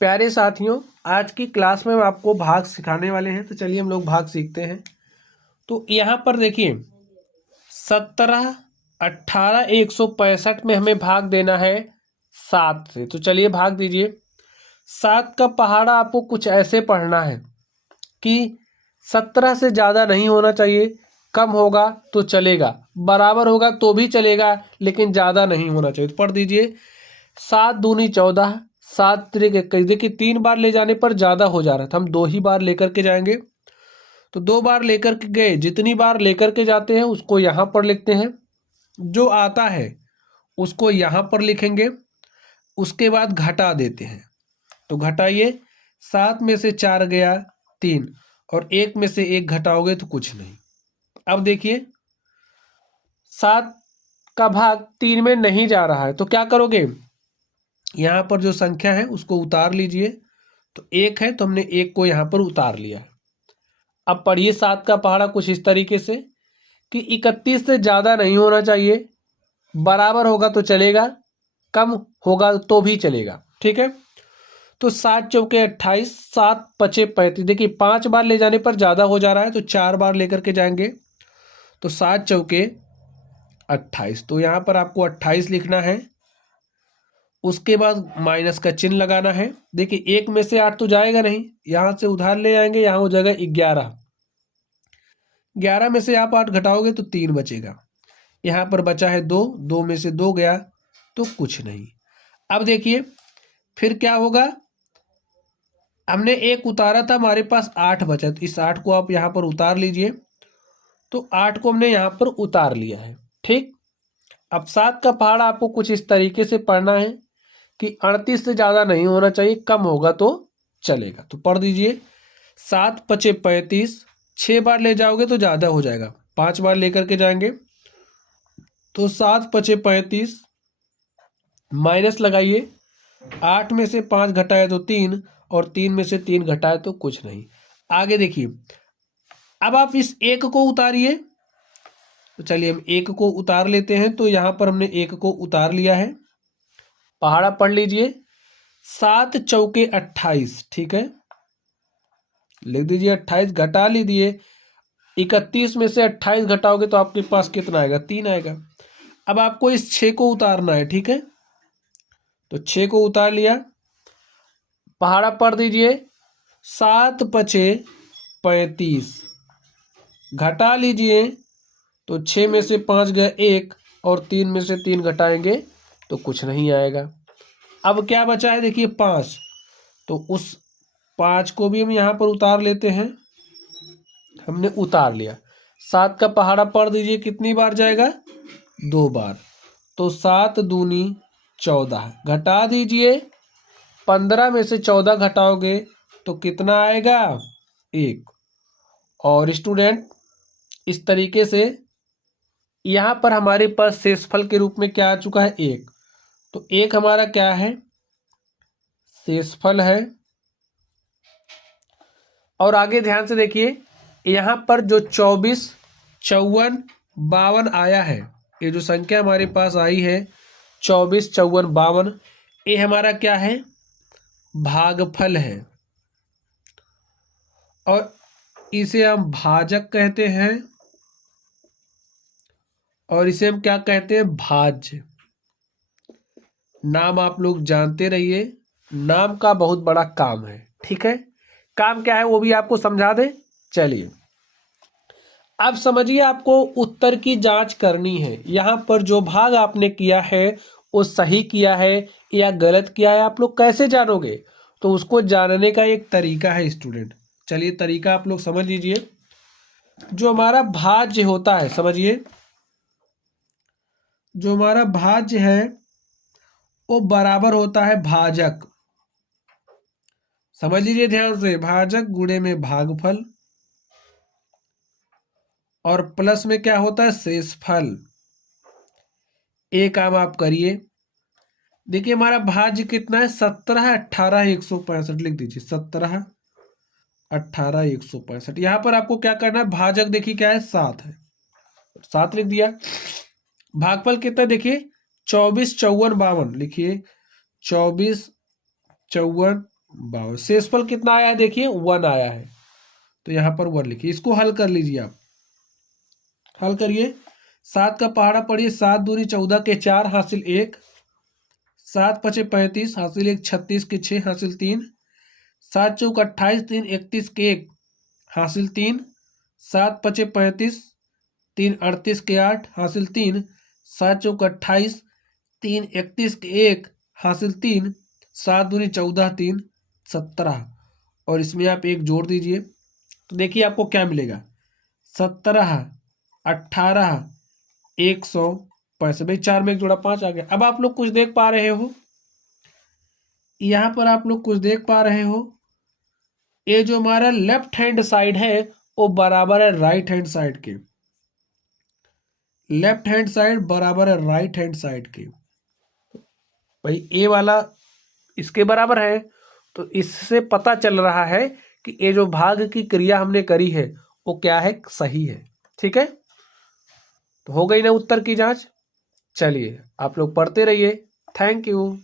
प्यारे साथियों, आज की क्लास में हम आपको भाग सिखाने वाले हैं। तो चलिए हम लोग भाग सीखते हैं। तो यहाँ पर देखिए 17, 18, 165 में हमें भाग देना है 7 से। तो चलिए भाग दीजिए। 7 का पहाड़ा आपको कुछ ऐसे पढ़ना है कि 17 से ज़्यादा नहीं होना चाहिए, कम होगा तो चलेगा, बराबर होगा तो भी चलेगा, लेकिन ज़्यादा नहीं होना चाहिए। तो पढ़ दीजिए 7 दूनी 14, 7 त्रिक 21। देखिए 3 बार ले जाने पर ज़्यादा हो जा रहा था, हम 2 ही बार लेकर के जाएंगे। तो 2 बार लेकर के गए, जितनी बार लेकर के जाते हैं उसको यहाँ पर लिखते हैं, जो आता है उसको यहाँ पर लिखेंगे, उसके बाद घटा देते हैं। तो घटाइए, 7 में से 4 गया 3, और 1 में से 1 घटाओगे तो कुछ नहीं। अब देखिए 7 का भाग 3 में नहीं जा रहा है, तो क्या करोगे, यहाँ पर जो संख्या है उसको उतार लीजिए। तो 1 है तो हमने 1 को यहाँ पर उतार लिया। अब पढ़िए 7 का पहाड़ा कुछ इस तरीके से कि 31 से ज़्यादा नहीं होना चाहिए, बराबर होगा तो चलेगा, कम होगा तो भी चलेगा। ठीक है। तो 7 चौके 28, 7 पचे 35। देखिए 5 बार ले जाने पर ज़्यादा हो जा रहा है, तो 4 बार लेकर के जाएंगे। तो 7 चौके 28, तो यहाँ पर आपको 28 लिखना है। उसके बाद माइनस का चिन्ह लगाना है। देखिए 1 में से 8 तो जाएगा नहीं, यहाँ से उधार ले आएंगे, यहाँ हो जाएगा 11। 11 में से आप 8 घटाओगे तो 3 बचेगा। यहाँ पर बचा है 2, 2 में से 2 गया तो कुछ नहीं। अब देखिए फिर क्या होगा, हमने 1 उतारा था, हमारे पास 8 बचा, तो इस 8 को आप यहाँ पर उतार लीजिए। तो 8 को हमने यहाँ पर उतार लिया है। ठीक। अब 7 का पहाड़ा आपको कुछ इस तरीके से पढ़ना है कि 38 से ज़्यादा नहीं होना चाहिए, कम होगा तो चलेगा। तो पढ़ दीजिए 7 पचे 35। 6 बार ले जाओगे तो ज़्यादा हो जाएगा, 5 बार लेकर के जाएंगे। तो 7 पचे 35, माइनस लगाइए, 8 में से 5 घटाए तो 3, और 3 में से 3 घटाए तो कुछ नहीं। आगे देखिए, अब आप इस 1 को उतारिए। तो चलिए हम 1 को उतार लेते हैं। तो यहाँ पर हमने 1 को उतार लिया है। पहाड़ा पढ़ लीजिए 7 चौके 28। ठीक है, लिख दीजिए 28, घटा लीजिए। 31 में से 28 घटाओगे तो आपके पास कितना आएगा, 3 आएगा। अब आपको इस 6 को उतारना है। ठीक है, तो 6 को उतार लिया। पहाड़ा पढ़ दीजिए 7 पचे 35, घटा लीजिए। तो 6 में से 5 गया 1, और 3 में से 3 घटाएंगे तो कुछ नहीं आएगा। अब क्या बचा है, देखिए 5। तो उस 5 को भी हम यहाँ पर उतार लेते हैं। हमने उतार लिया। 7 का पहाड़ा पढ़ दीजिए, कितनी बार जाएगा, 2 बार। तो 7 दूनी 14, घटा दीजिए। 15 में से 14 घटाओगे तो कितना आएगा, 1। और स्टूडेंट इस तरीके से यहाँ पर हमारे पास शेषफल के रूप में क्या आ चुका है, 1। तो 1 हमारा क्या है, शेषफल है। और आगे ध्यान से देखिए, यहाँ पर जो 24, 54, 52 आया है, ये जो संख्या हमारे पास आई है 24, 54, 52, ये हमारा क्या है, भागफल है। और इसे हम भाजक कहते हैं, और इसे हम क्या कहते हैं, भाज्य। नाम आप लोग जानते रहिए, नाम का बहुत बड़ा काम है। ठीक है, काम क्या है वो भी आपको समझा दे। चलिए अब समझिए, आपको उत्तर की जांच करनी है। यहाँ पर जो भाग आपने किया है वो सही किया है या गलत किया है, आप लोग कैसे जानोगे, तो उसको जानने का एक तरीका है स्टूडेंट। चलिए तरीका आप लोग समझ लीजिए। जो हमारा भाज्य होता है, समझिए, जो हमारा भाज्य है वो बराबर होता है भाजक। समझ लीजिए ध्यान से, भाजक गुणे में भागफल, और प्लस में क्या होता है, शेषफल। एक काम आप करिए, देखिए हमारा भाज्य कितना है, 17, 18, 165 लिख दीजिए। 17, 18, 165। यहाँ पर आपको क्या करना है, भाजक देखिए क्या है, 7 है, 7 लिख दिया। भागफल कितना है, देखिए 24, 54, 52 लिखिए। 24, 54, 52। शेषफल कितना आया है देखिए 1 आया है, तो यहाँ पर 1 लिखिए। इसको हल कर लीजिए आप, हल करिए। 7 का पहाड़ा पढ़िए, 7 दूनी 14 के 4 हासिल 1, 7 पचे 35 हासिल 1, 36 के 6 हासिल 3, 7 चौक 28, 3 31 के 1 हासिल 3, 7 पचे 35, 3 38 के 8 हासिल 3, 7 चौक 28, 3 31 के 1 हासिल 3, 7 दूनी 14, 3 17, और इसमें आप 1 जोड़ दीजिए तो देखिए आपको क्या मिलेगा, 17 18 165। भाई 4 में 1 जोड़ा 5 आ गया। अब आप लोग कुछ देख पा रहे हो, यहाँ पर आप लोग कुछ देख पा रहे हो, ये जो हमारा लेफ्ट हैंड साइड है वो बराबर है राइट हैंड साइड के, लेफ्ट हैंड साइड बराबर है राइट हैंड साइड के। भाई ए वाला इसके बराबर है, तो इससे पता चल रहा है कि ये जो भाग की क्रिया हमने करी है वो क्या है, सही है। ठीक है, तो हो गई ना उत्तर की जांच। चलिए आप लोग पढ़ते रहिए। Thank you.